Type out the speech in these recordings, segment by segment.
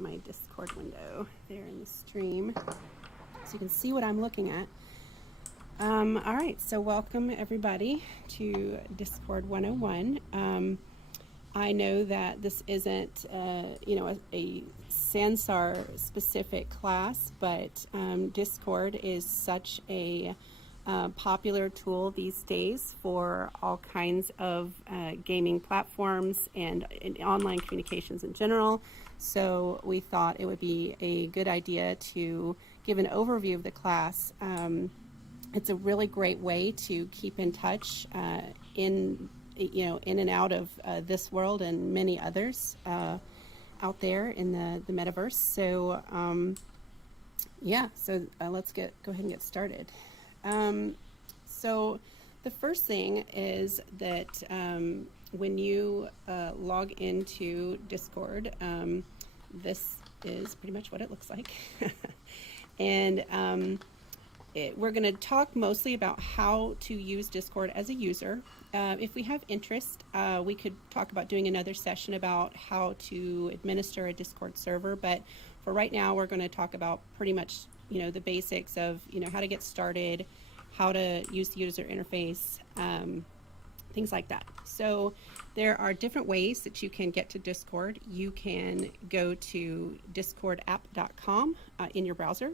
open my Discord window there in the stream so you can see what I'm looking at. All right, so welcome everybody to Discord 101. I know that this isn't, a Sansar specific class, but Discord is such a popular tool these days for all kinds of gaming platforms and online communications in general. So we thought it would be a good idea to give an overview of the class. It's a really great way to keep in touch in and out of this world and many others out there in the metaverse. So let's go ahead and get started. So the first thing is that when you log into Discord, this is pretty much what it looks like. And we're going to talk mostly about how to use Discord as a user. If we have interest, we could talk about doing another session about how to administer a Discord server. But for right now, we're going to talk about pretty much, the basics of, how to get started, how to use the user interface, things like that. So there are different ways that you can get to Discord. You can go to discordapp.com in your browser.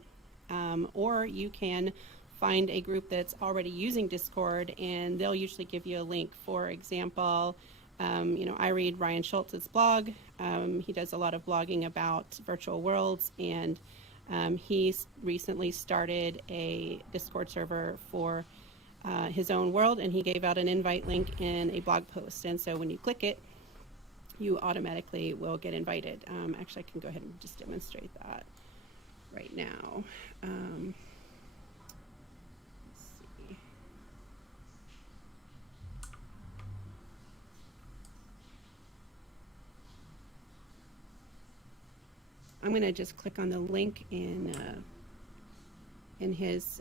Or you can find a group that's already using Discord, and they'll usually give you a link. For example, I read Ryan Schultz's blog. He does a lot of blogging about virtual worlds, and he recently started a Discord server for his own world, and he gave out an invite link in a blog post. And so when you click it, you automatically will get invited. Actually, I can go ahead and just demonstrate that right now. Let's see. I'm going to just click on the link in his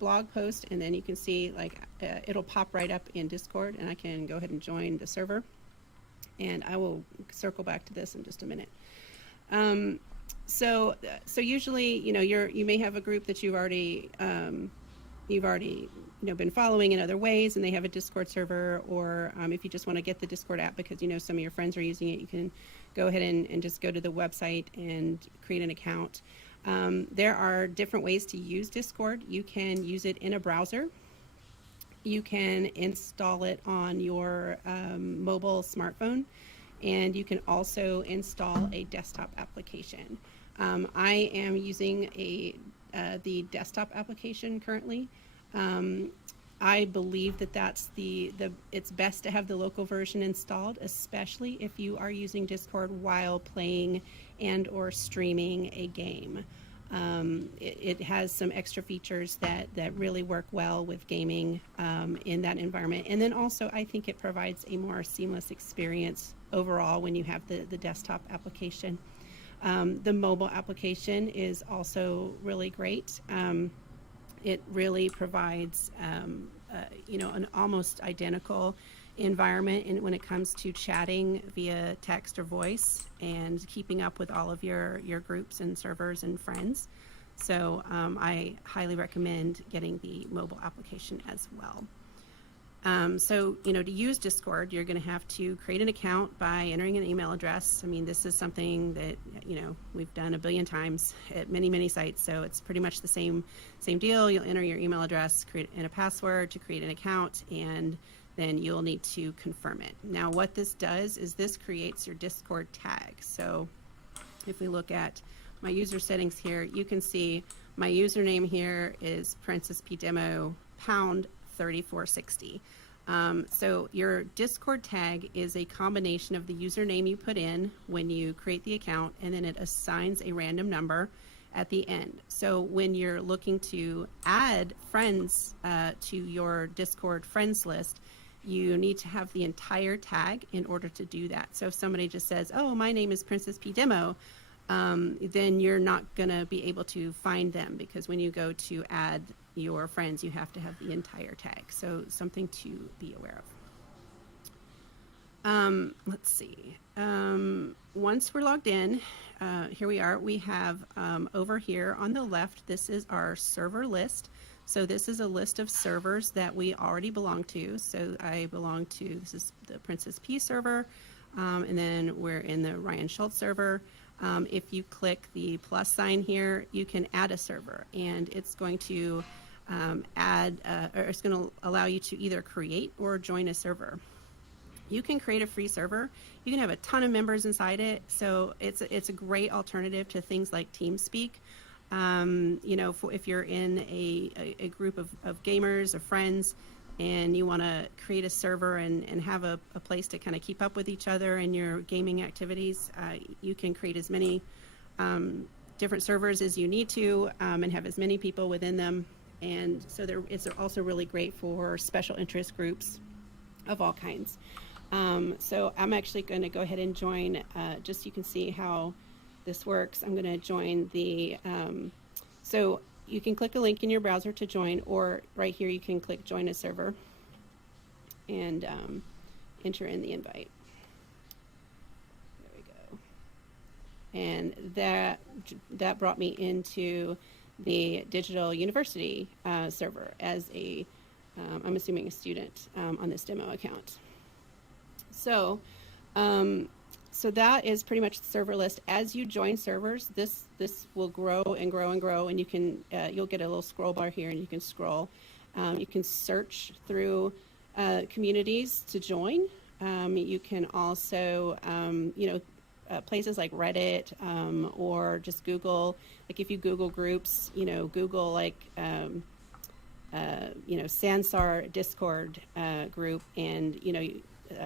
blog post, and then you can see it'll pop right up in Discord, and I can go ahead and join the server. And I will circle back to this in just a minute. So usually, you may have a group that you've already been following in other ways, and they have a Discord server, or if you just want to get the Discord app because some of your friends are using it, you can go ahead and just go to the website and create an account. There are different ways to use Discord. You can use it in a browser. You can install it on your mobile smartphone, and you can also install a desktop application. I am using the desktop application currently. I believe that's it's best to have the local version installed, especially if you are using Discord while playing and or streaming a game. It has some extra features that really work well with gaming in that environment. And then also, I think it provides a more seamless experience overall when you have the desktop application. The mobile application is also really great. It really provides, an almost identical environment when it comes to chatting via text or voice and keeping up with all of your groups and servers and friends. So I highly recommend getting the mobile application as well. To use Discord, you're going to have to create an account by entering an email address. I mean, this is something that, we've done a billion times at many, many sites. So it's pretty much the same deal. You'll enter your email address, create a password to create an account, and then you'll need to confirm it. Now, what this does is this creates your Discord tag. So if we look at my user settings here, you can see my username here is Princess P Demo pound 3460. So your Discord tag is a combination of the username you put in when you create the account, and then it assigns a random number at the end. So when you're looking to add friends to your Discord friends list, you need to have the entire tag in order to do that. So if somebody just says, oh, my name is Princess P Demo, then you're not going to be able to find them, because when you go to add your friends, you have to have the entire tag. So something to be aware Let's see. Once we're logged in, here we are. We have over here on the left, this is our server list. So this is a list of servers that we already belong to. So I belong to, this is the Princess P server, and then we're in the Ryan Schultz server. If you click the plus sign here, you can add a server, and it's going to or it's going to allow you to either create or join a server. You can create a free server. You can have a ton of members inside it. So it's a great alternative to things like TeamSpeak. You know, if you're in a group of gamers or friends and you want to create a server and have a place to kind of keep up with each other and your gaming activities, you can create as many different servers as you need to and have as many people within them. And so it's also really great for special interest groups of all kinds. So I'm actually going to go ahead and join, just so you can see how this works. I'm going to join the, so you can click a link in your browser to join, or right here you can click join a server and enter in the invite. There we go. And that brought me into the Digital University server as a, I'm assuming a student on this demo account. So, so that is pretty much the server list. As you join servers, this will grow and grow and grow, and you can you'll get a little scroll bar here, and you can scroll. You can search through communities to join. You can also, you know, places like Reddit or just Google. Like if you Google groups, you know, Google like you know, Sansar Discord group, and you know.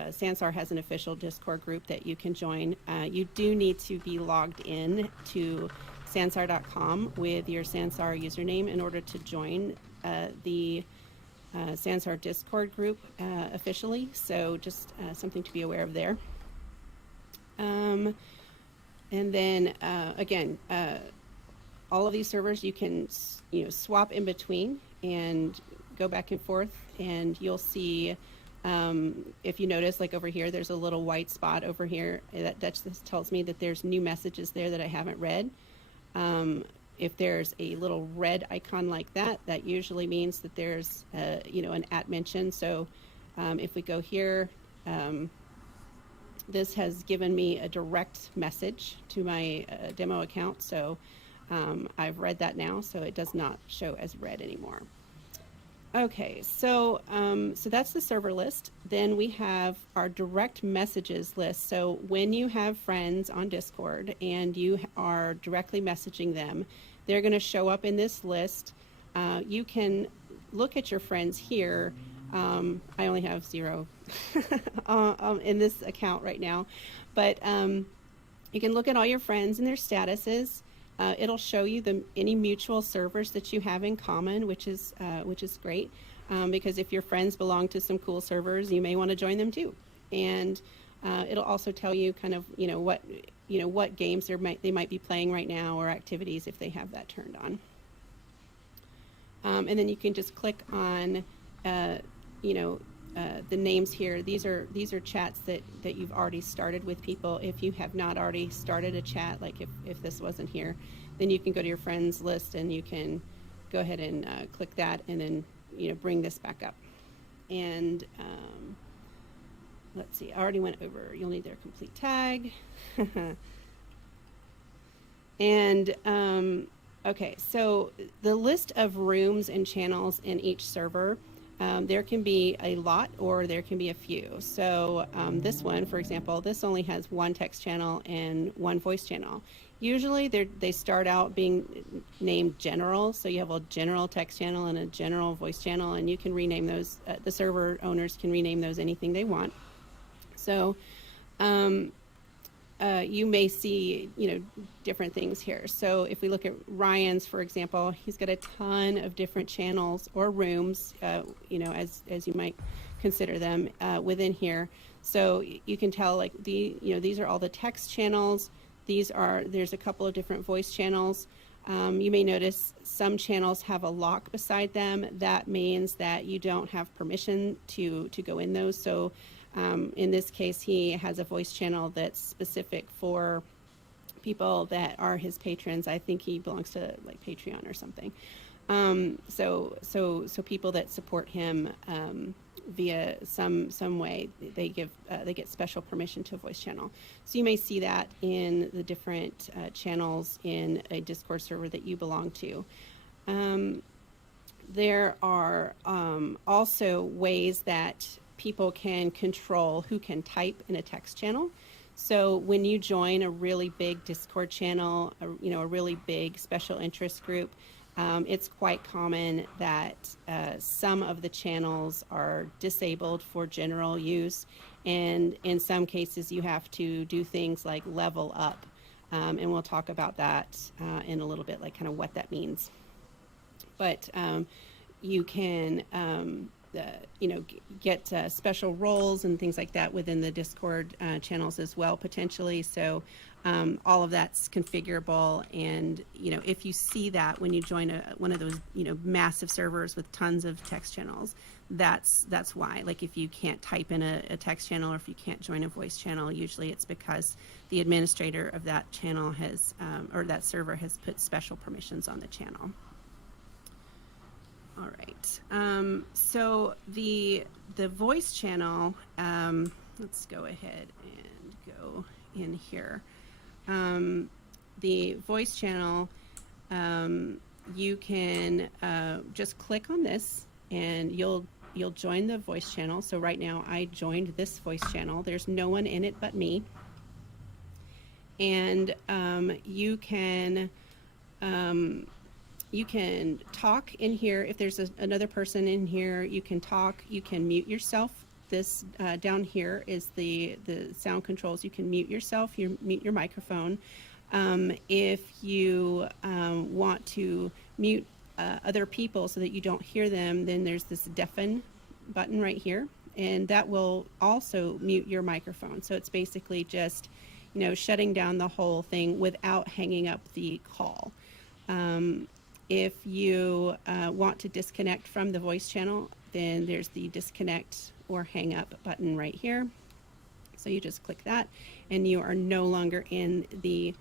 Sansar has an official Discord group that you can join. You do need to be logged in to sansar.com with your Sansar username in order to join the Sansar Discord group officially. So just something to be aware of there. And then again, all of these servers you can swap in between and go back and forth, and you'll see. If you notice, like over here, there's a little white spot over here. That just tells me that there's new messages there that I haven't read. If there's a little red icon like that, that usually means that there's, you know, an @mention. So if we go here, this has given me a direct message to my demo account. So I've read that now, so it does not show as red anymore. Okay, so so that's the server list. Then we have our direct messages list. So when you have friends on Discord and you are directly messaging them, they're going to show up in this list. You can look at your friends here. I only have 0 in this account right now, but you can look at all your friends and their statuses. It'll show you any mutual servers that you have in common, which is great, because if your friends belong to some cool servers, you may want to join them too. And it'll also tell you kind of what games they might be playing right now, or activities if they have that turned on. And then you can just click on the names here. These are chats that you've already started with people. If you have not already started a chat, like if this wasn't here, then you can go to your friends list and you can go ahead and click that, and then bring this back up. And let's see, I already went over, you'll need their complete tag. And okay, so the list of rooms and channels in each server, there can be a lot or there can be a few. So this one, for example, this only has 1 text channel and 1 voice channel. Usually they start out being named general, so you have a general text channel and a general voice channel, and you can rename those, the server owners can rename those anything they want. So you may see, different things here. So if we look at Ryan's, for example, he's got a ton of different channels or rooms, as you might consider them within here. So you can tell, like, these are all the text channels. There's a couple of different voice channels. You may notice some channels have a lock beside them. That means that you don't have permission to go in those. So In this case, he has a voice channel that's specific for people that are his patrons. I think he belongs to like Patreon or something. So people that support him via some way, they get special permission to a voice channel. So you may see that in the different channels in a Discord server that you belong to. There are also ways that people can control who can type in a text channel. So when you join a really big Discord channel, a really big special interest group, it's quite common that some of the channels are disabled for general use, and in some cases you have to do things like level up, and we'll talk about that in a little bit, like kind of what that means. But you can get special roles and things like that within the Discord channels as well, potentially. So all of that's configurable, and if you see that when you join one of those massive servers with tons of text channels, that's why. Like if you can't type in a text channel, or if you can't join a voice channel, usually it's because the administrator of that channel has or that server has put special permissions on the channel. All right, so the voice channel, let's go ahead and go in here. The voice channel, you can just click on this and you'll join the voice channel. So right now I joined this voice channel. There's no one in it but me. And you can talk in here. If there's another person in here, you can talk. You can mute yourself. This down here is the sound controls. You can mute yourself. You mute your microphone. If you want to mute other people so that you don't hear them, then there's this deafen button right here, and that will also mute your microphone. So it's basically just shutting down the whole thing without hanging up the call. If you want to disconnect from the voice channel, then there's the disconnect or hang up button right here. So you just click that and you are no longer in the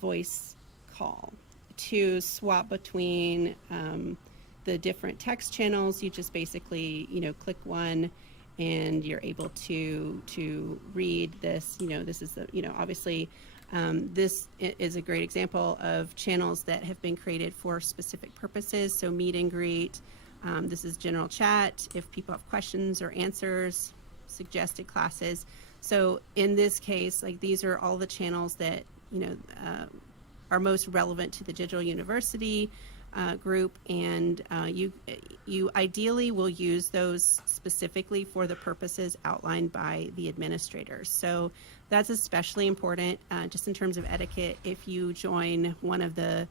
voice call. To swap between the different text channels, you just basically click one and you're able to read this. This is obviously this is a great example of channels that have been created for specific purposes. So meet and greet. This is general chat. If people have questions or answers, suggested classes. So in this case, like these are all the channels that are most relevant to the Digital University group, and you ideally will use those specifically for the purposes outlined by the administrators. So that's especially important just in terms of etiquette. If you join one of the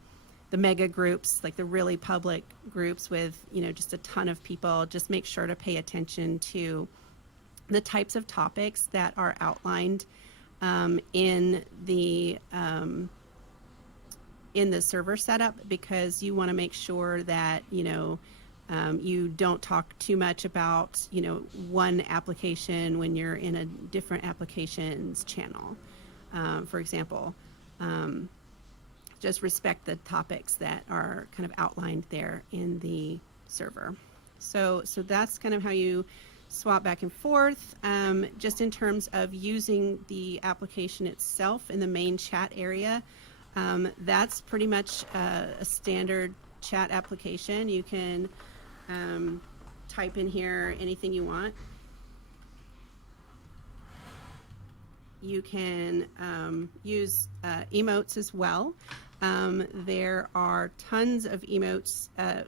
mega groups, like the really public groups with just a ton of people, just make sure to pay attention to the types of topics that are outlined in the server setup, because you want to make sure that you don't talk too much about one application when you're in a different application's channel. For example, just respect the topics that are kind of outlined there in the server. So that's kind of how you swap back and forth. Just in terms of using the application itself in the main chat area, that's pretty much a standard chat application. You can type in here anything you want. You can use emotes as well. There are tons of emotes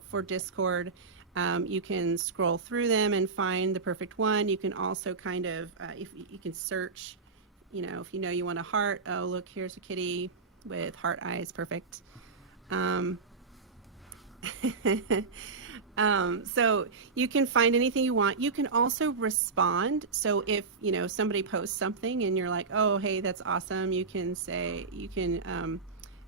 for Discord. You can scroll through them and find the perfect one. You can also kind of, if you can search, if you want a heart, oh look, here's a kitty with heart eyes, perfect. So you can find anything you want. You can also respond. So if somebody posts something and you're like, oh hey, that's awesome, you can say,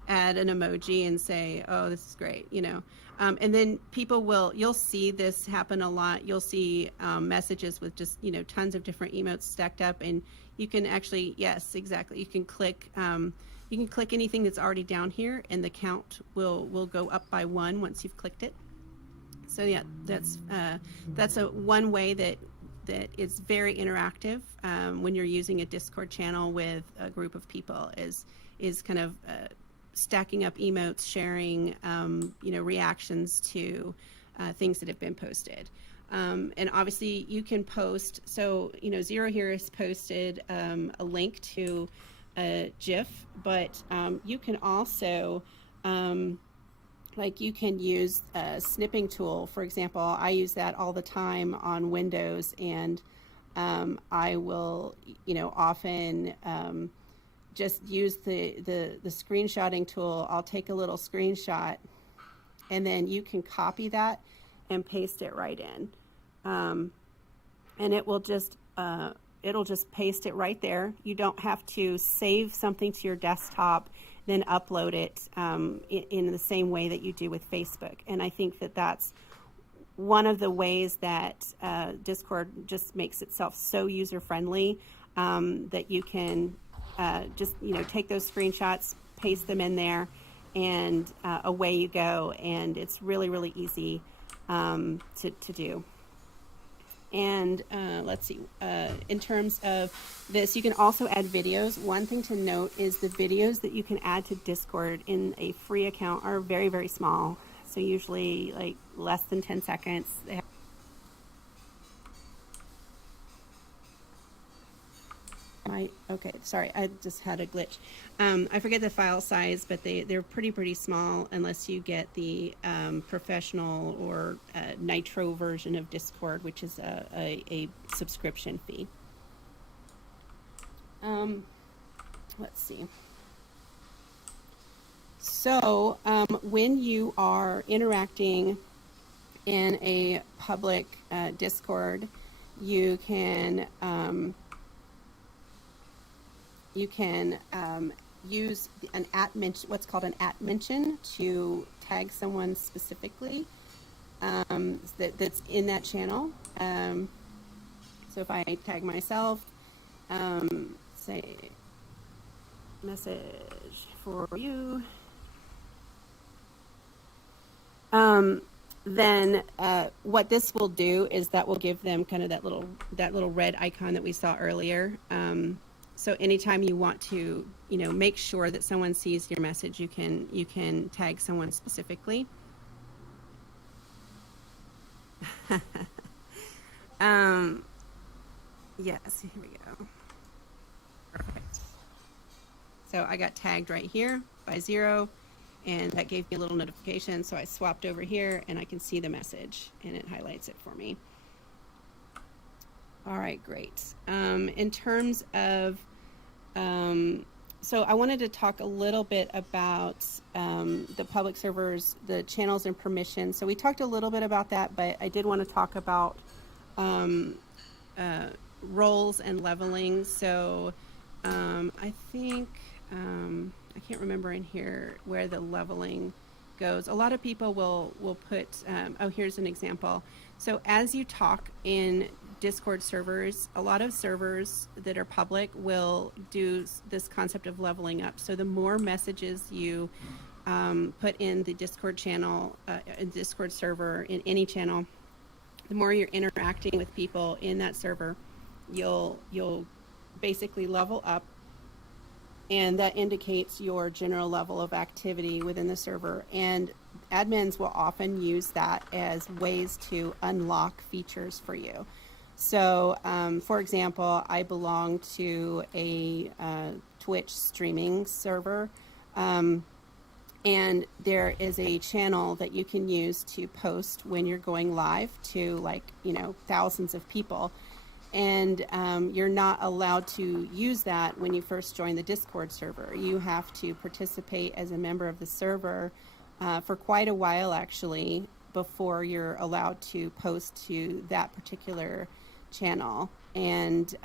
add an emoji and say, oh, this is great, you know. And then you'll see this happen a lot. You'll see messages with just, you know, tons of different emotes stacked up, and you can actually, yes, exactly. You can click anything that's already down here, and the count will go up by 1 once you've clicked it. So yeah, that's a one way that is very interactive when you're using a Discord channel with a group of people, is kind of stacking up emotes, sharing you know, reactions to things that have been posted. And obviously you can post, so you know, Zero here has posted a link to a GIF, but you can also like you can use a snipping tool. For example, I use that all the time on Windows, and I will, you know, often just use the screenshotting tool. I'll take a little screenshot, and then you can copy that and paste it right in, and it will just it'll just paste it right there. You don't have to save something to your desktop, then upload it in the same way that you do with Facebook. And I think that that's one of the ways that Discord just makes itself so user-friendly, that you can just, you know, take those screenshots, paste them in there, and away you go. And it's really, really easy to do. And let's see, in terms of this, you can also add videos. One thing to note is the videos that you can add to Discord in a free account are very, very small. So usually like less than 10 seconds. Okay, sorry, I just had a glitch. I forget the file size, but they're pretty small unless you get the professional or Nitro version of Discord, which is a subscription fee. Let's see. So when you are interacting in a public Discord, you can use an @mention, what's called an @mention, to tag someone specifically that's in that channel. So if I tag myself, say message for you, then what this will do is that will give them kind of that little red icon that we saw earlier. So anytime you want to, you know, make sure that someone sees your message, you can tag someone specifically. Yes, here we go. Perfect. So I got tagged right here by Zero, and that gave me a little notification. So I swapped over here, and I can see the message, and it highlights it for me. All right, great. In terms of, so I wanted to talk a little bit about the public servers, the channels and permissions. So we talked a little bit about that, but I did want to talk about roles and leveling. So I think, I can't remember in here where the leveling goes. A lot of people will put, oh, here's an example. So as you talk in Discord servers, a lot of servers that are public will do this concept of leveling up. So the more messages you put in the Discord channel, Discord server, in any channel, the more you're interacting with people in that server, you'll basically level up, and that indicates your general level of activity within the server. And admins will often use that as ways to unlock features for you. So, for example, I belong to a Twitch streaming server, and there is a channel that you can use to post when you're going live to, like, you know, thousands of people. And you're not allowed to use that when you first join the Discord server. You have to participate as a member of the server for quite a while, actually, before you're allowed to post to that particular channel. And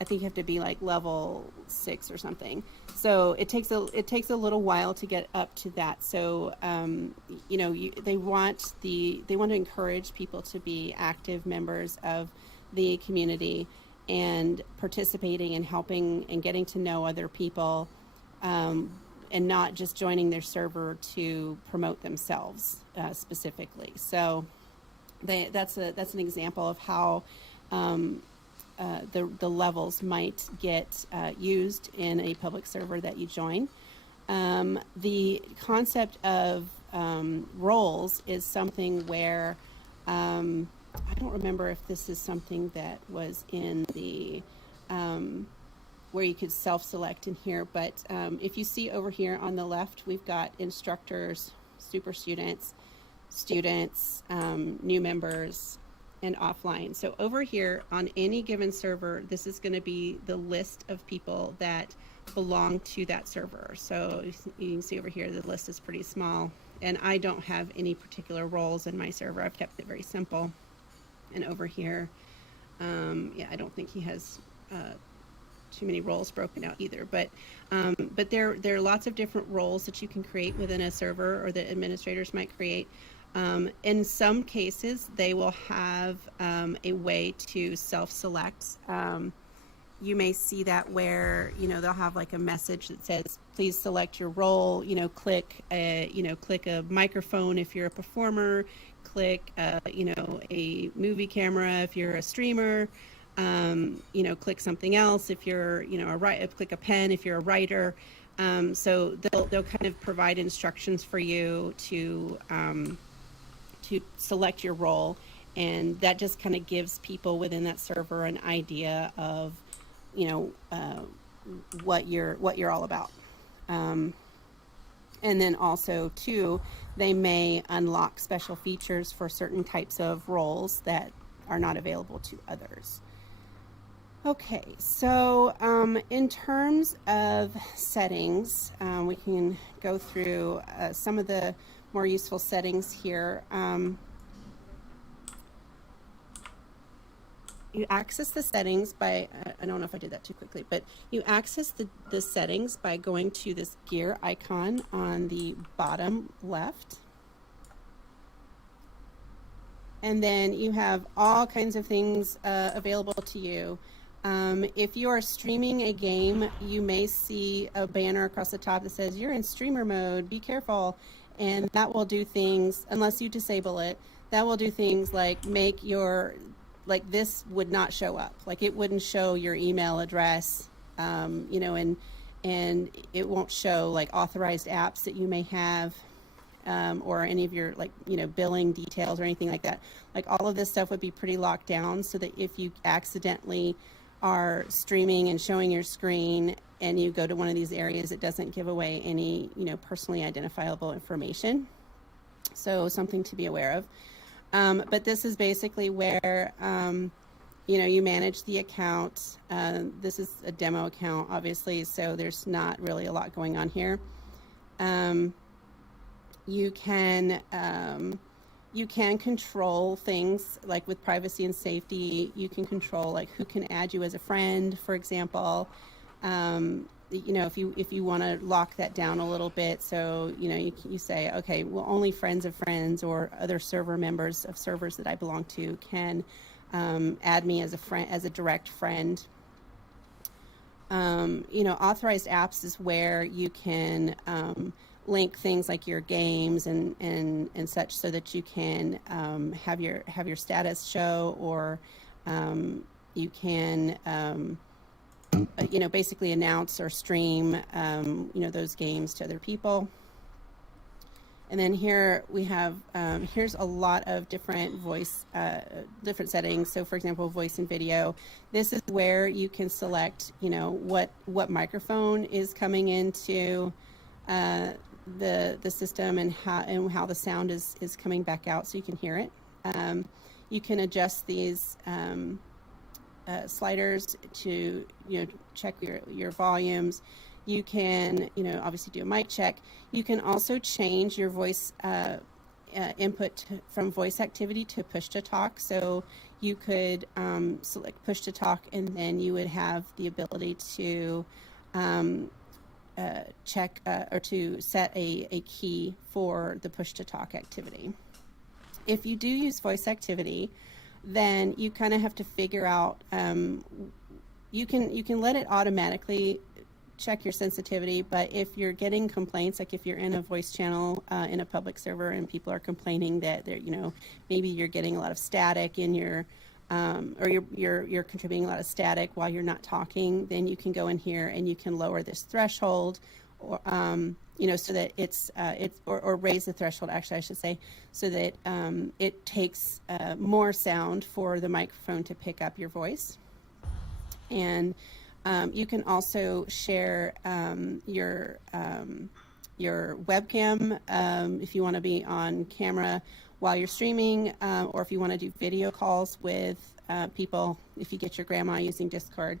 I think you have to be like level 6 or something. So it takes a little while to get up to that. So they want to encourage people to be active members of the community and participating and helping and getting to know other people, and not just joining their server to promote themselves specifically. So that's an example of how the levels might get used in a public server that you join. The concept of roles is something where I don't remember if this is something that was in the where you could self-select in here, but if you see over here on the left, we've got instructors, super students, new members, and offline. So over here on any given server, this is going to be the list of people that belong to that server. So you can see over here, the list is pretty small, and I don't have any particular roles in my server. I've kept it very simple. And over here, I don't think he has too many roles broken out either, but there are lots of different roles that you can create within a server, or that administrators might create. In some cases, they will have a way to self-select. You may see that where they'll have like a message that says, "Please select your role." Click a microphone if you're a performer. Click a movie camera if you're a streamer. Click something else if you're click a pen if you're a writer. So they'll kind of provide instructions for you to select your role, and that just kind of gives people within that server an idea of what you're all about. And then also too, they may unlock special features for certain types of roles that are not available to others. Okay, so in terms of settings, we can go through some of the more useful settings here. You access the settings by, I don't know if I did that too quickly, but you access the settings by going to this gear icon on the bottom left. And then you have all kinds of things available to you. If you are streaming a game, you may see a banner across the top that says, "You're in streamer mode, be careful." And that will do things, unless you disable it, that will do things like make your, like this would not show up. Like it wouldn't show your email address, and it won't show like authorized apps that you may have, or any of your billing details or anything like that. Like all of this stuff would be pretty locked down, so that if you accidentally are streaming and showing your screen and you go to one of these areas, it doesn't give away any personally identifiable information. So something to be aware of. But this is basically where you manage the account. This is a demo account, obviously, so there's not really a lot going on here. You can control things like with privacy and safety. You can control like who can add you as a friend, for example. If you want to lock that down a little bit, so you say, okay, well, only friends of friends or other server members of servers that I belong to can add me as a friend, as a direct friend. Authorized apps is where you can link things like your games and such, so that you can have your status show, or you can basically announce or stream those games to other people. And then here we have here's a lot of different different settings. So for example, voice and video. This is where you can select what microphone is coming into the system, and how the sound is coming back out, so you can hear it. You can adjust these sliders to check your volumes. You can obviously do a mic check. You can also change your voice input from voice activity to push to talk. So you could select push to talk, and then you would have the ability to check or to set a key for the push to talk activity. If you do use voice activity, then you kind of have to figure out, you can let it automatically check your sensitivity, but if you're getting complaints, like if you're in a voice channel in a public server and people are complaining that they're, maybe you're getting a lot of static in your, or you're contributing a lot of static while you're not talking, then you can go in here and you can lower this threshold, or so that or raise the threshold, actually I should say, so that it takes more sound for the microphone to pick up your voice. And you can also share your webcam if you want to be on camera while you're streaming, or if you want to do video calls with people. If you get your grandma using Discord,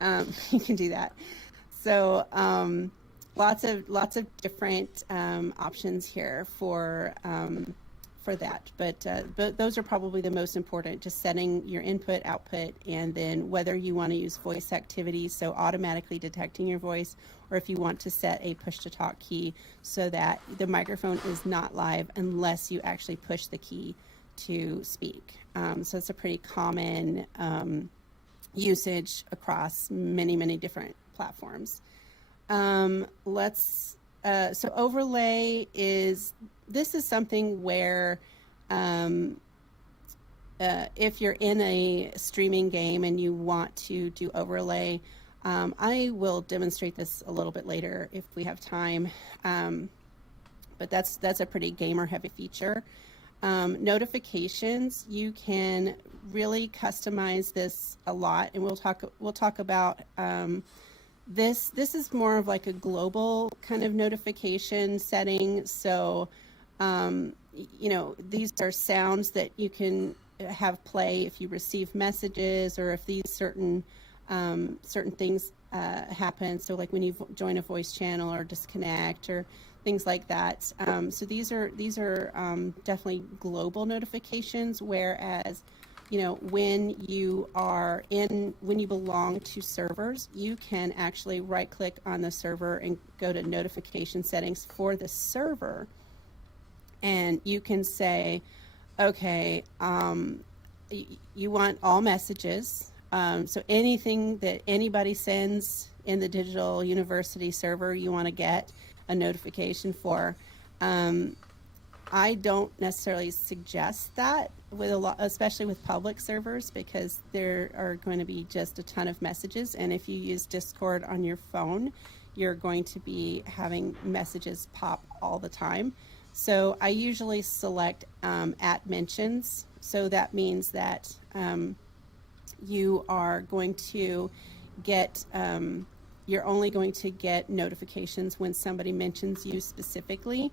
you can do that. So lots of different options here for that, but those are probably the most important, just setting your input, output, and then whether you want to use voice activity, so automatically detecting your voice, or if you want to set a push to talk key so that the microphone is not live unless you actually push the key to speak. So it's a pretty common usage across many different platforms. So overlay this is something where if you're in a streaming game and you want to do overlay, I will demonstrate this a little bit later if we have time, but that's a pretty gamer heavy feature. Notifications, you can really customize this a lot, and we'll talk about this is more of like a global kind of notification setting. So these are sounds that you can have play if you receive messages, or if these certain things happen. So like when you join a voice channel or disconnect or things like that. So these are definitely global notifications, whereas when you belong to servers, you can actually right click on the server and go to notification settings for the server. And you can say, okay, you want all messages. So anything that anybody sends in the digital university server, you want to get a notification for. I don't necessarily suggest that with especially with public servers, because there are going to be just a ton of messages. And if you use Discord on your phone, you're going to be having messages pop all the time. So I usually select at mentions. So that means that you are going to get, you're only going to get notifications when somebody mentions you specifically.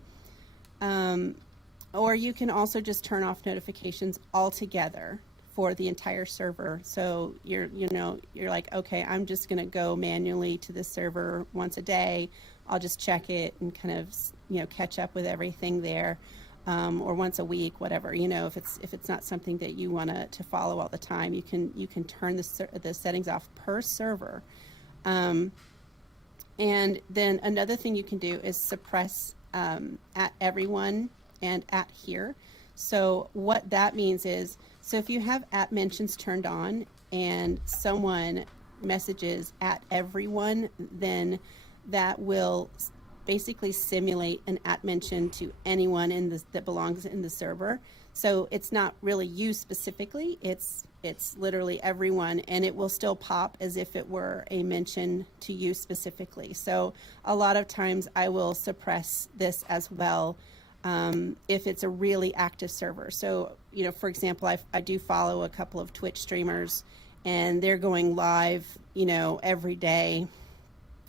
Or you can also just turn off notifications altogether for the entire server. So you're like, okay, I'm just going to go manually to the server once a day. I'll just check it and kind of, catch up with everything there, or once a week, whatever. If it's not something that you want to follow all the time, you can turn the settings off per server. And then another thing you can do is suppress at everyone and at here. So what that means is, so if you have at mentions turned on and someone messages at everyone, then that will basically simulate an at mention to anyone that belongs in the server. So it's not really you specifically, it's literally everyone, and it will still pop as if it were a mention to you specifically. So a lot of times I will suppress this as well if it's a really active server. So, for example, I do follow a couple of Twitch streamers, and they're going live, every day.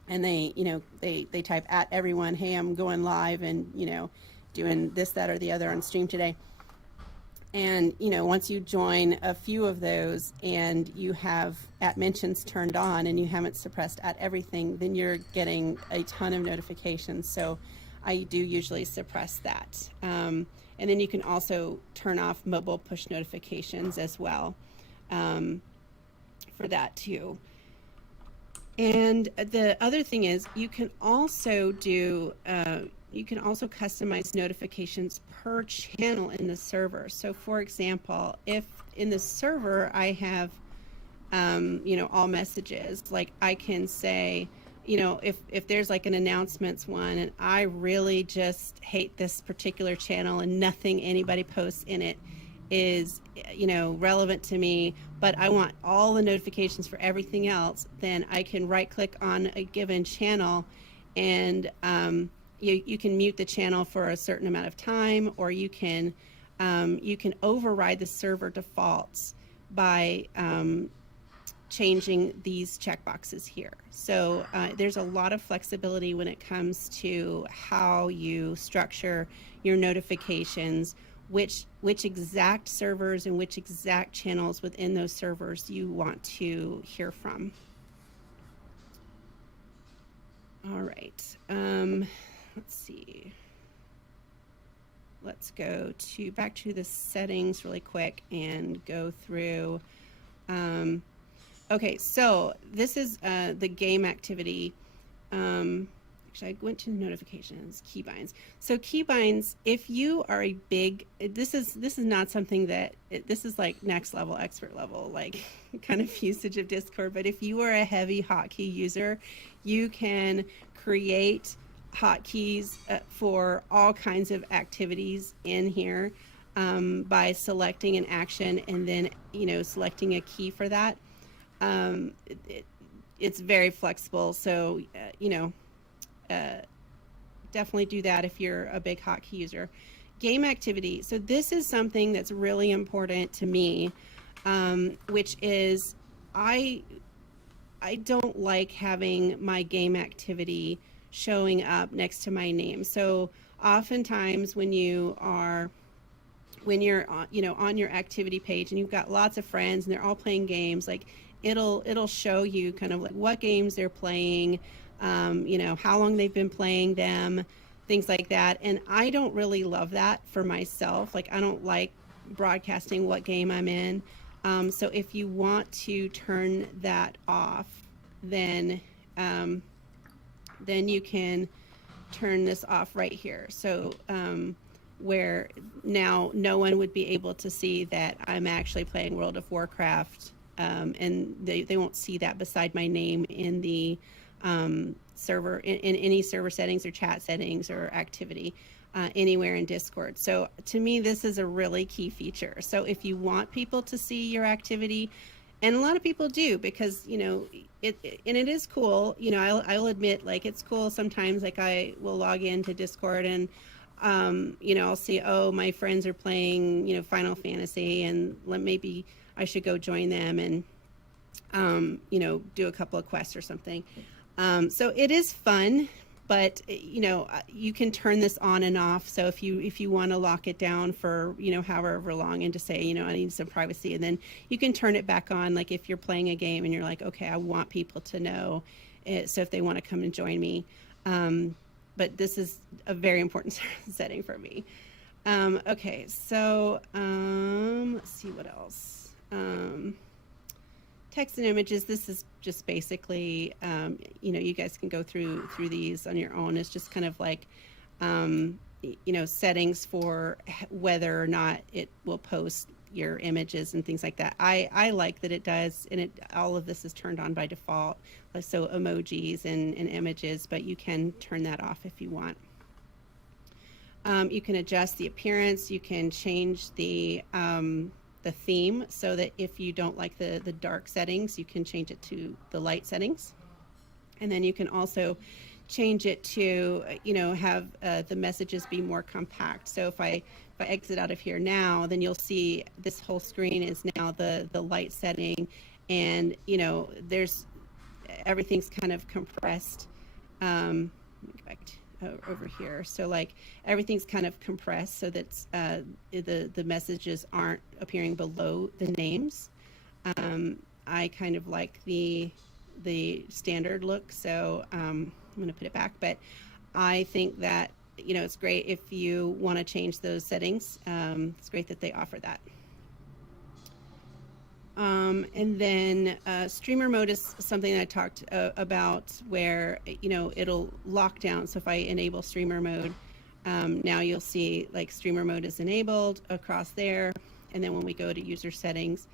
And they type at everyone, hey, I'm going live and, doing this, that, or the other on stream today. And, once you join a few of those and you have at mentions turned on and you haven't suppressed at everything, then you're getting a ton of notifications. So I do usually suppress that. And then you can also turn off mobile push notifications as well, for that too. And the other thing is you can also customize notifications per channel in the server. So for example, if in the server I have, all messages, like I can say, if there's like an announcements one and I really just hate this particular channel and nothing anybody posts in it is, relevant to me, but I want all the notifications for everything else, then I can right click on a given channel and you can mute the channel for a certain amount of time, or you can override the server defaults by changing these checkboxes here. So there's a lot of flexibility when it comes to how you structure your notifications, which exact servers and which exact channels within those servers you want to hear from. All right, let's see. Let's go back to the settings really quick and go through. Okay, so this is the game activity. Actually, I went to notifications, keybinds. So keybinds, if you are a big, this is not something that, this is like next level, expert level, like kind of usage of Discord. But if you are a heavy hotkey user, you can create hotkeys for all kinds of activities in here by selecting an action and then, selecting a key for that. It's very flexible. So, definitely do that if you're a big hotkey user. Game activity. So this is something that's really important to me, which is I don't like having my game activity showing up next to my name. So oftentimes when you're on your activity page and you've got lots of friends and they're all playing games, like it'll show you kind of like what games they're playing, how long they've been playing them, things like that. And I don't really love that for myself. Like I don't like broadcasting what game I'm in. So if you want to turn that off, then you can turn this off right here. So where now no one would be able to see that I'm actually playing World of Warcraft, and they won't see that beside my name in the server, in any server settings or chat settings or activity anywhere in Discord. So to me, this is a really key feature. So if you want people to see your activity, and a lot of people do, because it is cool. I'll admit, like, it's cool sometimes. Like I will log into Discord and I'll see, oh, my friends are playing Final Fantasy, and maybe I should go join them and do a couple of quests or something. So it is fun, but you can turn this on and off. So if you want to lock it down for however long and just say I need some privacy, and then you can turn it back on, like if you're playing a game and you're like, okay, I want people to know it, so if they want to come and join me. But this is a very important setting for me. Okay, so let's see what else. Text and images, this is just basically, you guys can go through these on your own. It's just kind of like, settings for whether or not it will post your images and things like that. I like that it does, and all of this is turned on by default, like so emojis and images, but you can turn that off if you want. You can adjust the appearance. You can change the theme, so that if you don't like the dark settings, you can change it to the light settings. And then you can also change it to have the messages be more compact. So if I exit out of here now, then you'll see this whole screen is now the light setting, and there's everything's kind of compressed. Let me go back over here. So like everything's kind of compressed so that the messages aren't appearing below the names. I kind of like the standard look, so I'm going to put it back. But I think that it's great if you want to change those settings. It's great that they offer that. And then streamer mode is something that I talked about where, it'll lock down. So if I enable streamer mode, now you'll see like streamer mode is enabled across there. And then when we go to user settings,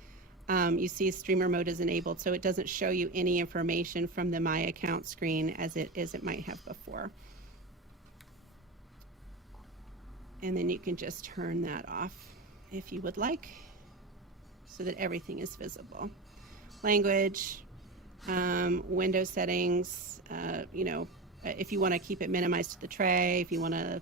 you see streamer mode is enabled. So it doesn't show you any information from the My Account screen as it might have before. And then you can just turn that off if you would like, so that everything is visible. Language, window settings, if you want to keep it minimized to the tray, if you want to,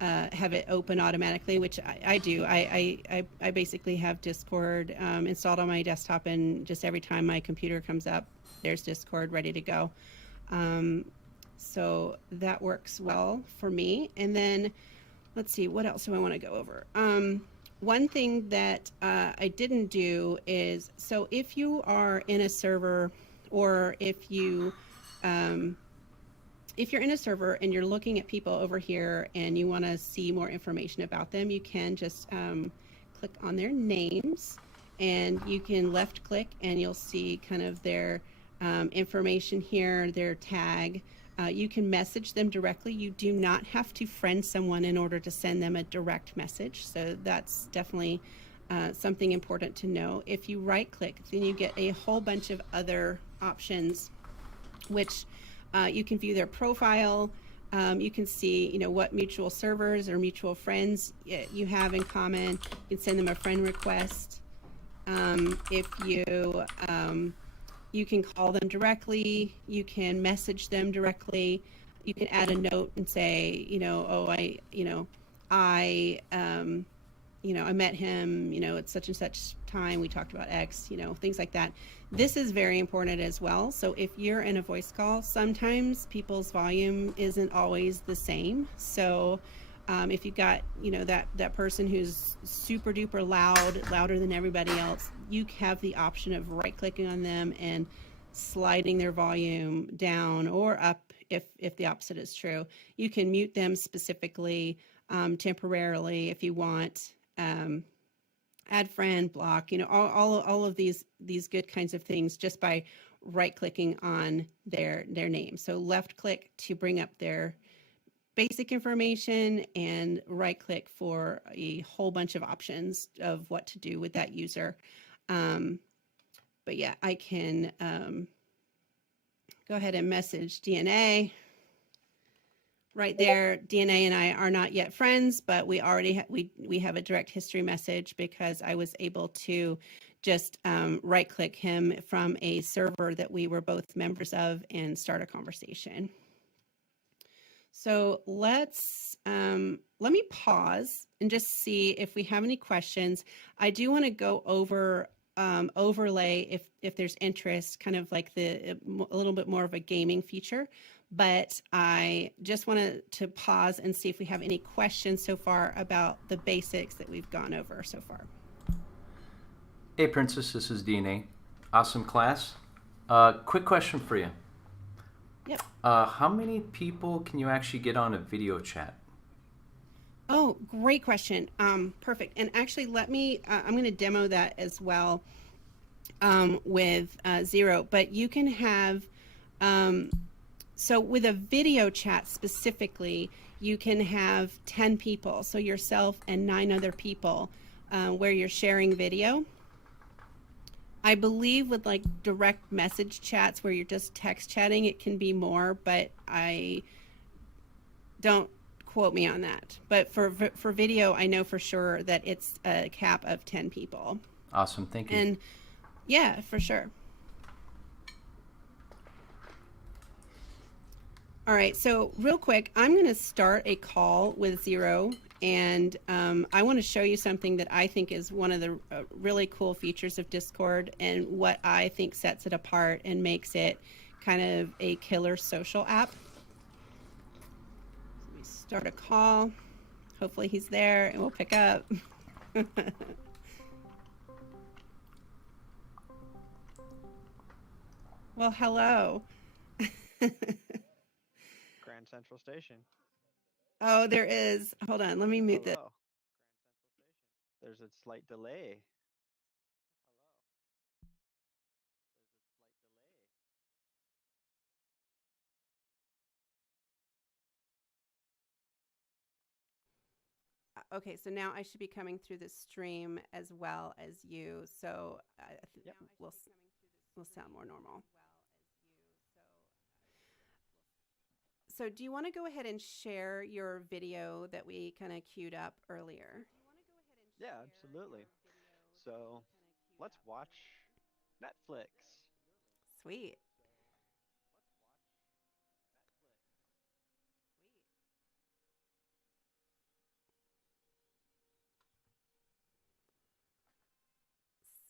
have it open automatically, which I do. I basically have Discord installed on my desktop, and just every time my computer comes up, there's Discord ready to go. So that works well for me. And then let's see, what else do I want to go over? One thing that I didn't do is, so if you are in a server, or if you're in a server and you're looking at people over here and you want to see more information about them, you can just click on their names, and you can left click and you'll see kind of their information here, their tag. You can message them directly. You do not have to friend someone in order to send them a direct message. So that's definitely something important to know. If you right click, then you get a whole bunch of other options, which you can view their profile. You can see, what mutual servers or mutual friends you have in common. You can send them a friend request. If you can call them directly, you can message them directly, you can add a note and say, I met him, at such and such time, we talked about X, things like that. This is very important as well. So if you're in a voice call, sometimes people's volume isn't always the same. So if you've got, that person who's super duper loud, louder than everybody else, you have the option of right clicking on them and sliding their volume down or up if the opposite is true. You can mute them specifically, temporarily if you want, add friend, block, all of these good kinds of things just by right clicking on their name. So left click to bring up their basic information, and right click for a whole bunch of options of what to do with that user. But yeah, I can go ahead and message DNA right there. DNA and I are not yet friends, but we already we have a direct history message because I was able to just right click him from a server that we were both members of and start a conversation. So let me pause and just see if we have any questions. I do want to go over overlay if there's interest, kind of like a little bit more of a gaming feature, but I just wanted to pause and see if we have any questions so far about the basics that we've gone over so far. Hey Princess, this is DNA. Awesome class. Quick question for you. Yep. How many people can you actually get on a video chat? Oh, great question. Perfect. And actually, let me, I'm going to demo that as well with Zero, but you can have, so with a video chat specifically, you can have 10 people, so yourself and 9 other people where you're sharing video. I believe with like direct message chats where you're just text chatting, it can be more, but I don't quote me on that. But for video, I know for sure that it's a cap of 10 people. Awesome, thank you. And yeah, for sure. All right, so real quick, I'm going to start a call with Zero, and I want to show you something that I think is one of the really cool features of Discord and what I think sets it apart and makes it kind of a killer social app. Let me start a call. Hopefully he's there and we'll pick up. Well, hello. Grand Central Station. Oh, there is. Hold on. Let me mute this. Hello. There's a slight delay. Okay, so now I should be coming through the stream as well as you. So Yep. we'll sound more normal. So do you want to go ahead and share your video that we kind of queued up earlier? Yeah, absolutely. So let's watch Netflix. Sweet.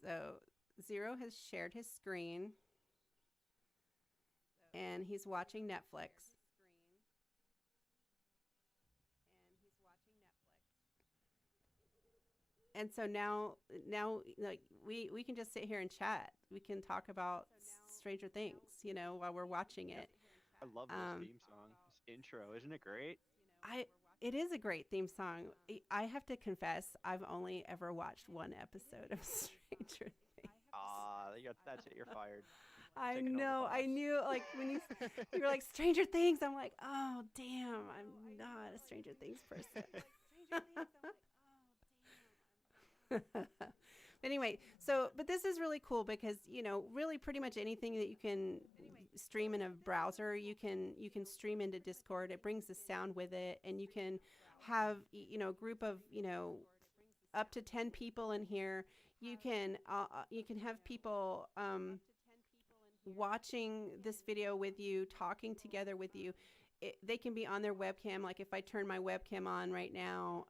So Zero has shared his screen and he's watching Netflix. And so now like we can just sit here and chat. We can talk about Stranger Things, while we're watching it. I love this theme song, this intro. Isn't it great? It is a great theme song. I have to confess, I've only ever watched one episode of Stranger Things. That's it. You're fired. I Taking over know. I boss. knew, like, when you were like Stranger Things, I'm like, oh damn, I'm not a Stranger Things person. Anyway, but this is really cool because really pretty much anything that you can stream in a browser, you can stream into Discord. It brings the sound with it, and you can have a group of up to 10 people in here. You can have people watching this video with you, talking together with you. They can be on their webcam. Like if I turn my webcam on right now,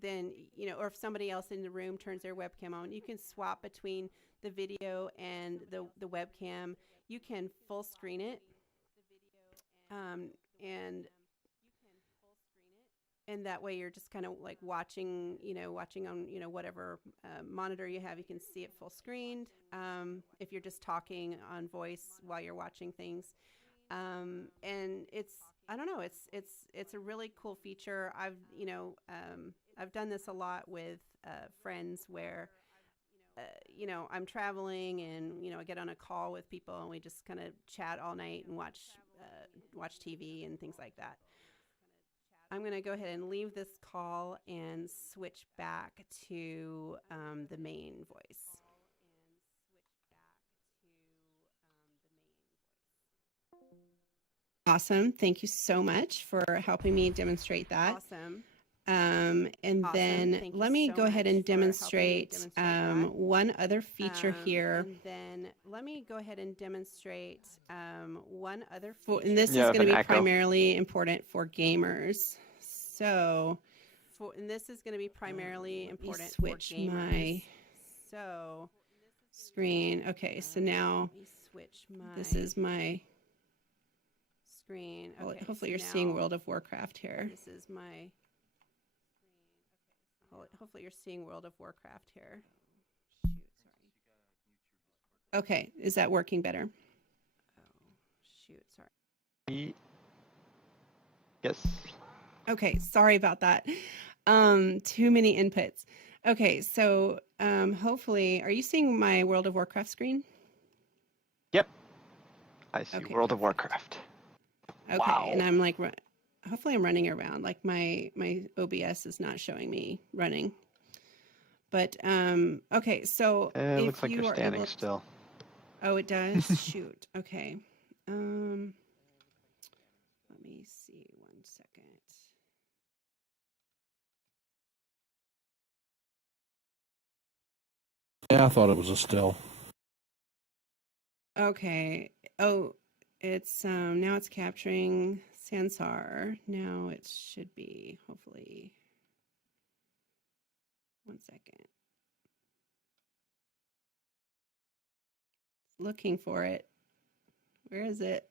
then, or if somebody else in the room turns their webcam on, you can swap between the video and the webcam. You can full screen it. And that way you're just kind of like watching on, whatever monitor you have, you can see it full screened. If you're just talking on voice while you're watching things. And I don't know, it's a really cool feature. I've done this a lot with friends where, I'm traveling and, I get on a call with people and we just kind of chat all night and watch TV and things like that. I'm going to go ahead and leave this call and switch back to the main voice. Awesome. Thank you so much for helping me demonstrate that. Awesome. And then let me go ahead and demonstrate one other feature here. And then let me go ahead and demonstrate one other feature. And this is going to be primarily important for gamers. So, this is going to be primarily important for gamers. So, screen. Okay, so now this is my screen. Okay, hopefully you're seeing World of Warcraft here. This is my hopefully you're seeing World of Warcraft here. Shoot, sorry. Okay, is that working better? Oh, shoot, sorry. Yes. Okay, sorry about that. Too many inputs. Okay, so hopefully, are you seeing my World of Warcraft screen? Yep. I see Okay, World of Warcraft. Okay, wow. And I'm like, hopefully I'm running around. Like my OBS is not showing me running. But okay, so it looks like you're standing still. Oh, it does. Shoot. Okay. Let me see 1 second. Yeah, I thought it was a still. Okay. Oh, it's now it's capturing Sansar. Now it should be hopefully 1 second. Looking for it. Where is it?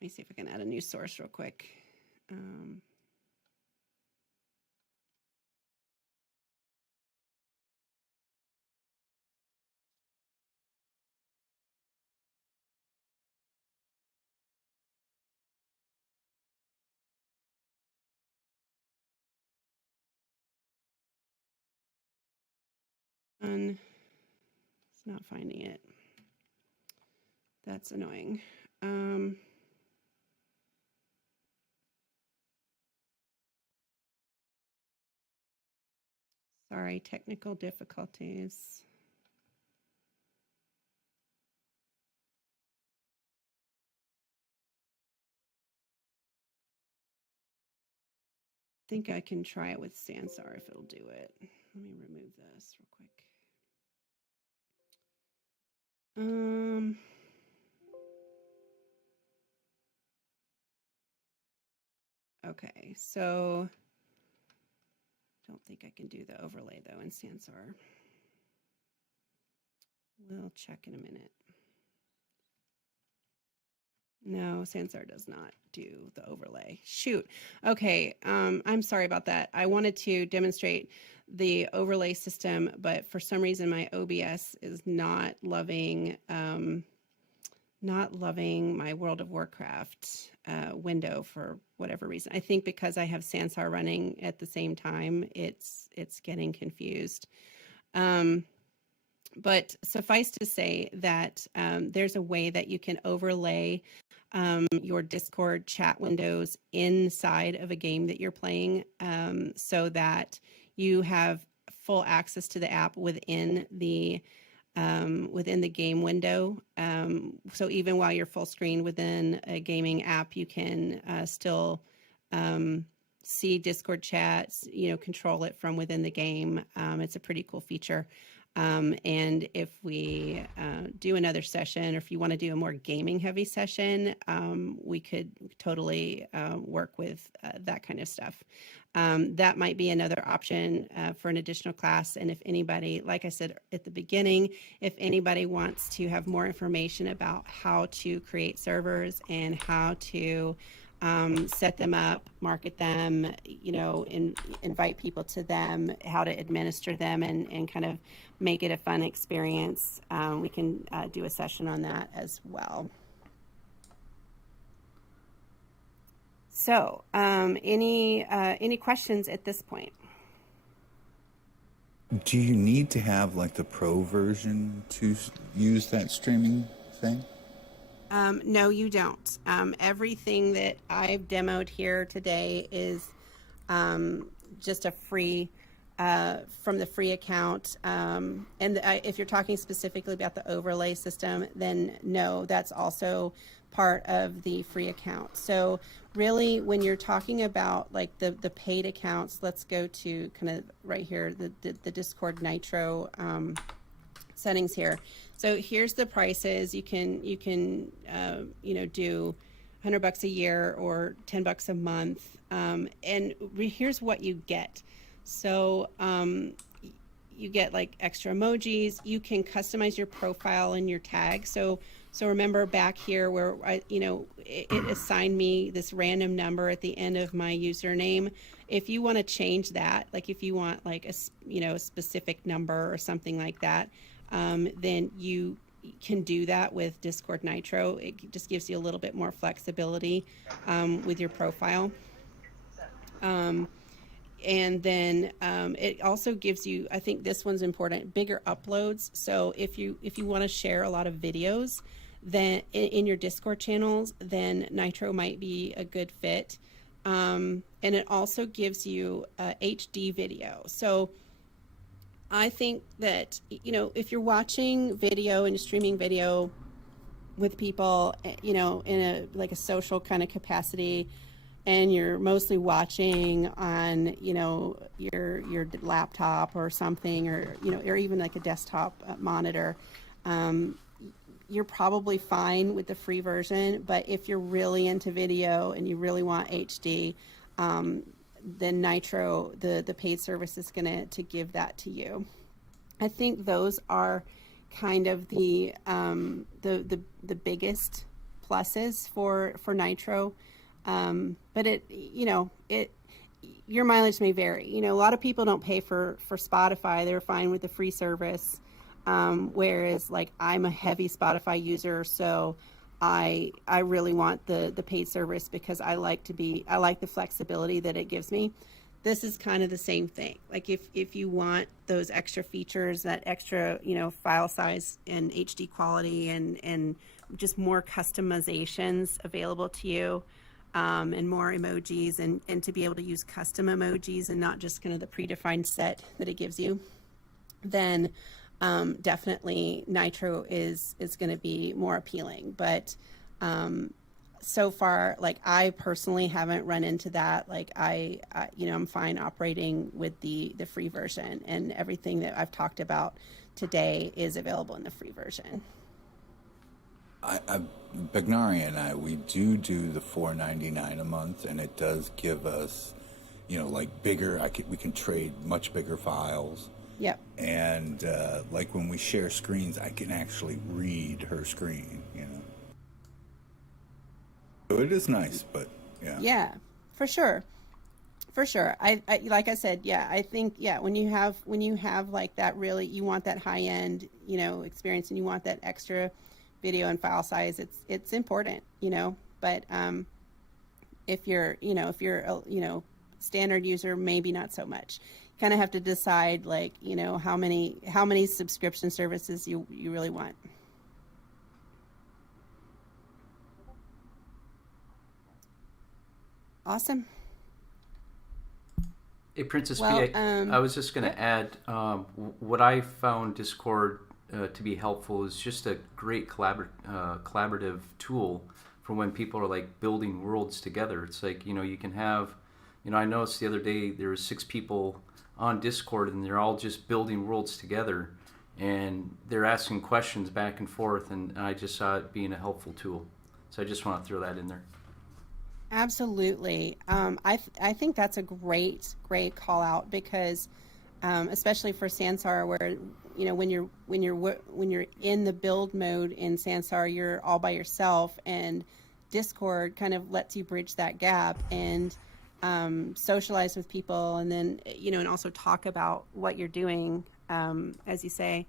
Let me see if I can add a new source real quick. It's not finding it. That's annoying. Sorry, technical difficulties. I think I can try it with Sansar if it'll do it. Let me remove this real quick. Okay, so I don't think I can do the overlay though in Sansar. We'll check in a minute. No, Sansar does not do the overlay. Shoot. Okay, I'm sorry about that. I wanted to demonstrate the overlay system, but for some reason my OBS is not loving my World of Warcraft window for whatever reason. I think because I have Sansar running at the same time, it's getting confused. But suffice to say that there's a way that you can overlay your Discord chat windows inside of a game that you're playing, so that you have full access to the app within the game window. So even while you're full screen within a gaming app, you can still see Discord chats, control it from within the game. It's a pretty cool feature. And if we do another session, or if you want to do a more gaming heavy session, we could totally work with that kind of stuff. That might be another option for an additional class. And if anybody, like I said at the beginning, if anybody wants to have more information about how to create servers and how to set them up, market them, invite people to them, how to administer them, and kind of make it a fun experience, we can do a session on that as well. So any questions at this point? Do you need to have like the pro version to use that streaming thing? No, you don't. Everything that I've demoed here today is just a free, from the free account. And if you're talking specifically about the overlay system, then no, that's also part of the free account. So really, when you're talking about like the paid accounts, let's go to kind of right here, the Discord Nitro settings here. So here's the prices. You can do $100 a year or $10 a month. And here's what you get. So you get like extra emojis. You can customize your profile and your tag. So remember back here where it assigned me this random number at the end of my username. If you want to change that, like if you want like a specific number or something like that, then you can do that with Discord Nitro. It just gives you a little bit more flexibility with your profile. And then it also gives you, I think this one's important, bigger uploads. So if you want to share a lot of videos then in your Discord channels, then Nitro might be a good fit. And it also gives you HD video. So I think that, if you're watching video and streaming video with people, in a social kind of capacity, and you're mostly watching on, your laptop or something, or even like a desktop monitor, you're probably fine with the free version. But if you're really into video and you really want HD, then Nitro, the paid service, is going to give that to you. I think those are kind of the biggest pluses for Nitro. But your mileage may vary. A lot of people don't pay for Spotify. They're fine with the free service. Whereas like I'm a heavy Spotify user, so I really want the paid service because I like the flexibility that it gives me. this is kind of the same thing. Like if you want those extra features, that extra, file size and HD quality and just more customizations available to you, and more emojis and to be able to use custom emojis and not just kind of the predefined set that it gives you, then definitely Nitro is going to be more appealing. But so far, like I personally haven't run into that. Like I'm fine operating with the free version, and everything that I've talked about today is available in the free version. Bagnari and I, we do the $4.99 a month, and it does give us, like bigger. We can trade much bigger files. Yep. And like when we share screens, I can actually read her screen. So it is nice, but yeah. Yeah, for sure. For sure. I like I said, yeah, I think, yeah, when you have like that, really, you want that high end, experience, and you want that extra video and file size, it's important, but if you're a standard user, maybe not so much. You kind of have to decide, like, how many subscription services you really want. Awesome. Hey, Princess Well, P, I was just going to add, what I found Discord to be helpful is just a great collaborative tool for when people are like building worlds together. It's like, you can have, I noticed the other day there were 6 people on Discord and they're all just building worlds together and they're asking questions back and forth, and I just saw it being a helpful tool. So I just want to throw that in there. Absolutely. I think that's a great call out, because especially for Sansar, where when you're in the build mode in Sansar, you're all by yourself, and Discord kind of lets you bridge that gap and socialize with people, and then and also talk about what you're doing, as you say,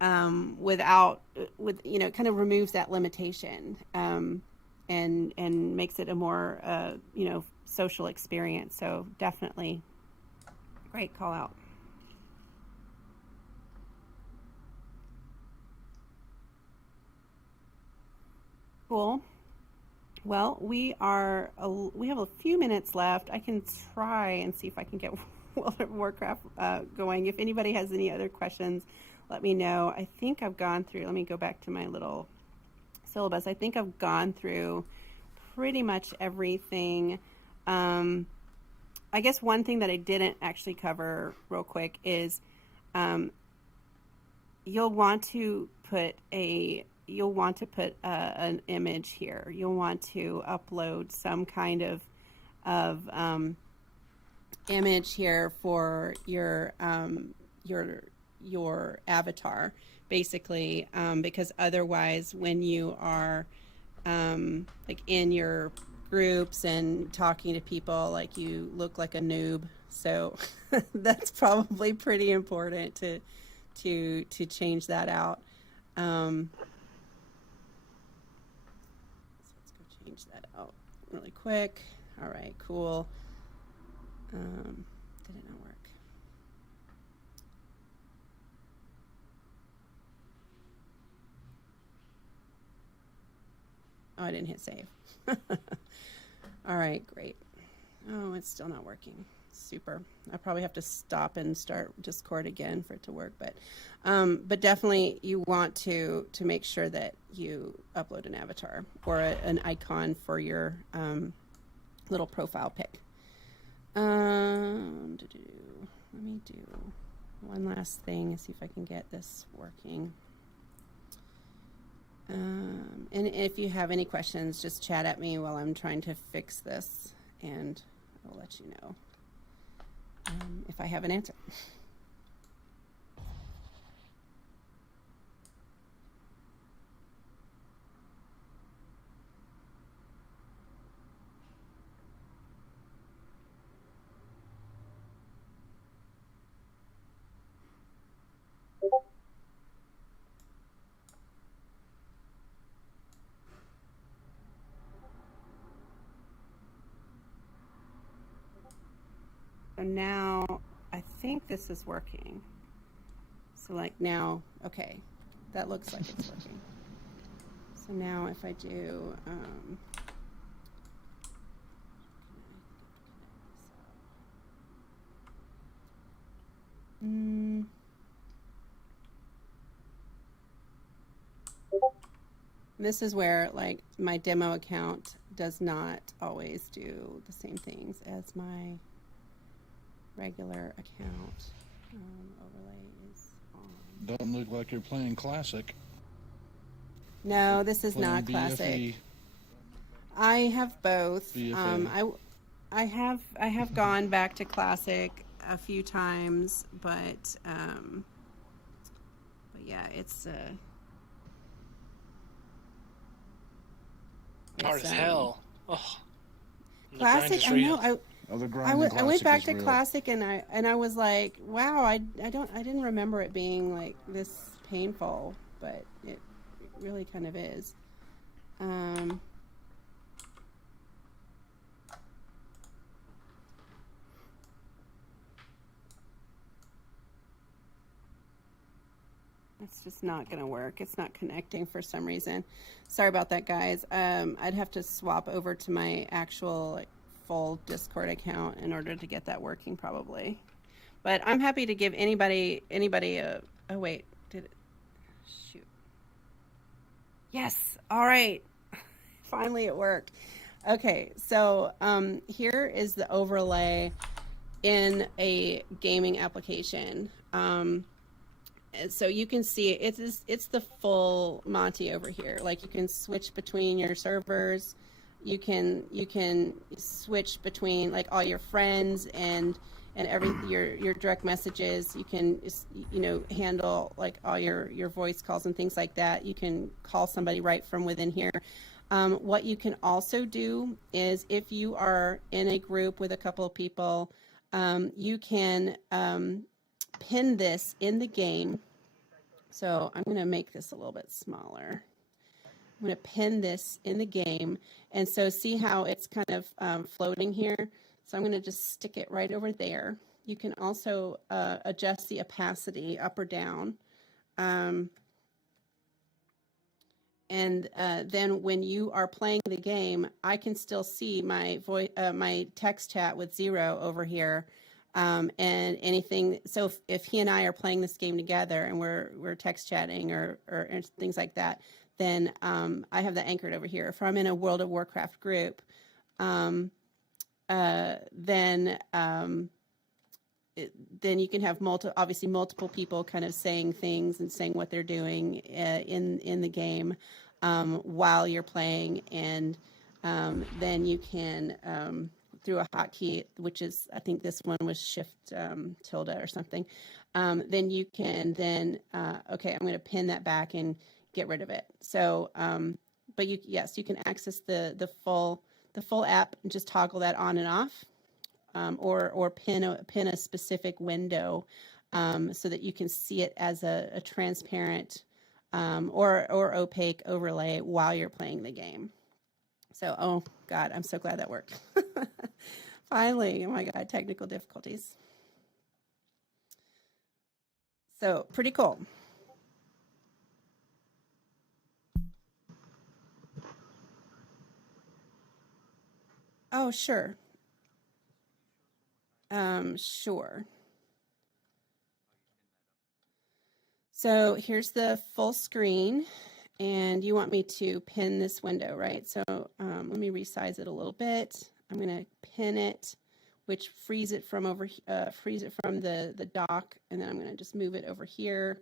with kind of removes that limitation. And makes it a more social experience. So definitely great call out. Cool. Well, we have a few minutes left. I can try and see if I can get World of Warcraft going. If anybody has any other questions, let me know. I think I've gone through. Let me go back to my little syllabus. I think I've gone through pretty much everything. I guess one thing that I didn't actually cover real quick is you'll want to put an image here. You'll want to upload some kind of image here for your avatar, basically, because otherwise, when you are like in your groups and talking to people, like, you look like a noob. So that's probably pretty important to change that out. So let's go change that out really quick. All right, cool. Did it not work? Oh, I didn't hit save. All right, great. Oh, it's still not working. Super. I probably have to stop and start Discord again for it to work. But definitely you want to make sure that you upload an avatar or an icon for your little profile pic. Let me do one last thing and see if I can get this working. And if you have any questions, just chat at me while I'm trying to fix this, and I'll let you know if I have an answer. So now I think this is working. So like now, okay, that looks like it's working. So now if I do, this is where like my demo account does not always do the same things as my regular account. Overlay is on. Don't look like you're playing classic. No, this is Playing not classic. BFE. I have both. BFA. I have gone back to classic a few times, but yeah, it's Hard as hell. Oh, the grind classic. is I real. know. Oh, the I grinding went classic back is to real. classic and I was like, wow, I didn't remember it being like this painful, but it really kind of is. It's just not going to work. It's not connecting for some reason. Sorry about that, guys. I'd have to swap over to my actual like, full Discord account in order to get that working probably. But I'm happy to give anybody a, oh wait, did it, shoot. Yes, all right. Finally it worked. Okay, so here is the overlay in a gaming application. So you can see it's the full Monty over here. Like you can switch between your servers, you can switch between like all your friends and every your direct messages. You can handle like all your voice calls and things like that. You can call somebody right from within here. What you can also do is if you are in a group with a couple of people, you can pin this in the game. So I'm going to make this a little bit smaller. I'm going to pin this in the game. And so see how it's kind of floating here? So I'm going to just stick it right over there. You can also adjust the opacity up or down. And then when you are playing the game, I can still see my my text chat with 0 over here. And anything. So if he and I are playing this game together and we're text chatting or things like that, then I have that anchored over here. If I'm in a World of Warcraft group, then you can have multiple people kind of saying things and saying what they're doing in the game while you're playing, and then you can through a hotkey, which is, I think this one was Shift tilde or something. Then you can okay, I'm going to pin that back and get rid of it. So, but yes, you can access the full app and just toggle that on and off, or pin a specific window so that you can see it as a transparent or opaque overlay while you're playing the game. So, oh God, I'm so glad that worked. Finally, oh my God, technical difficulties. So, pretty cool. Oh, sure. Sure. So here's the full screen, and you want me to pin this window, right? So let me resize it a little bit. I'm going to pin it, which frees it from the dock, and then I'm going to just move it over here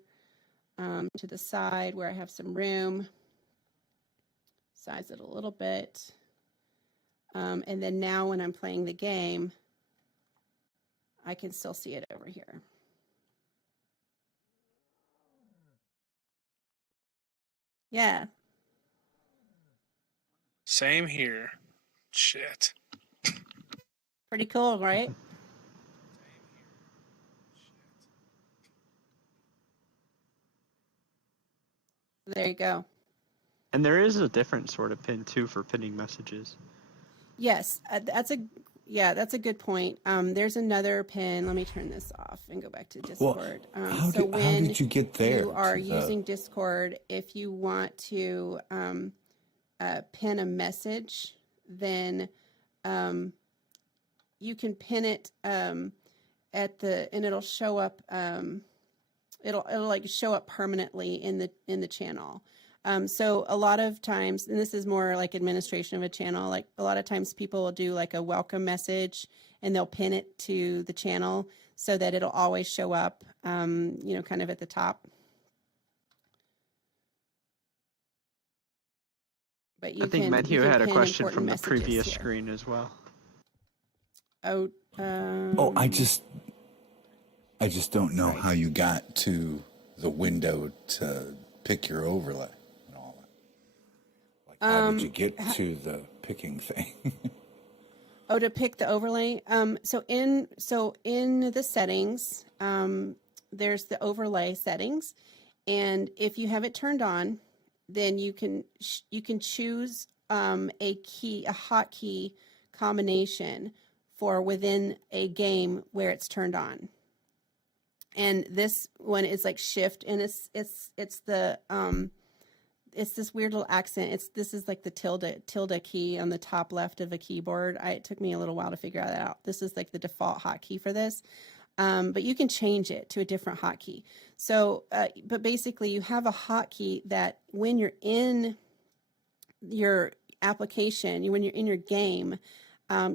to the side where I have some room. Size it a little bit, and then now when I'm playing the game, I can still see it over here. Yeah. Same here. Shit. Pretty cool, right? There you go. And there is a different sort of pin too for pinning messages. Yes, that's Yeah, that's a good point. There's another pin. Let me turn this off and go back to Well, Discord. how So how when did you get there you are to using Discord, if you want to pin a message, then you can pin it at the, and it'll show up. It'll like show up permanently in the channel. So a lot of times, and this is more like administration of a channel, like a lot of times people will do like a welcome message and they'll pin it to the channel so that it'll always show up, you know, kind of at the top. But you I think can Matthew pin had a question important from the messages previous here. screen as well. Oh, I just don't know right. how you got to the window to pick your overlay and all that. Like, how did you get to the picking thing? Oh, to pick the overlay. So in the settings, there's the overlay settings, and if you have it turned on, then you can choose a hotkey combination for within a game where it's turned on. And this one is like shift, and it's the it's this weird little accent. This is like the tilde key on the top left of a keyboard. It took me a little while to figure that out. This is like the default hotkey for this, but you can change it to a different hotkey. So, but basically, you have a hotkey that when you're in your application, when you're in your game,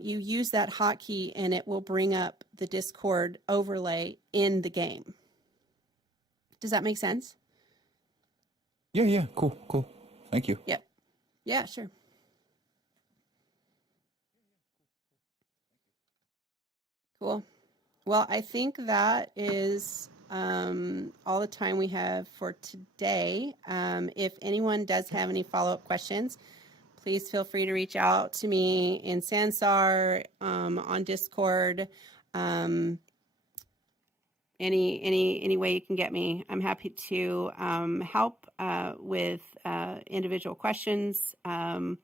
you use that hotkey, and it will bring up the Discord overlay in the game. Does that make sense? Yeah, cool. Thank you. Yep. Yeah, sure. Cool. Well, I think that is all the time we have for today. If anyone does have any follow-up questions, please feel free to reach out to me in Sansar, on Discord. Any way you can get me, I'm happy to help with individual questions, and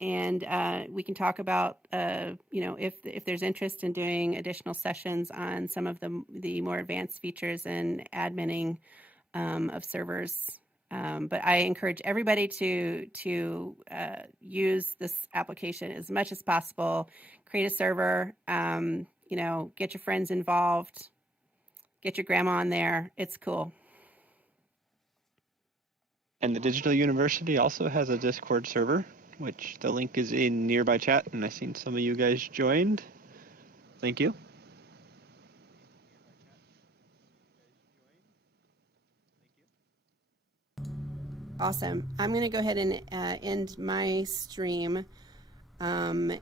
we can talk about you know, if there's interest in doing additional sessions on some of the more advanced features and adminning of servers. But I encourage everybody to use this application as much as possible. Create a server, you know, get your friends involved. Get your grandma on there. It's cool. And the Digital University also has a Discord server, which the link is in nearby chat, and I've seen some of you guys joined. Thank you. Awesome. I'm going to go ahead and end my stream, and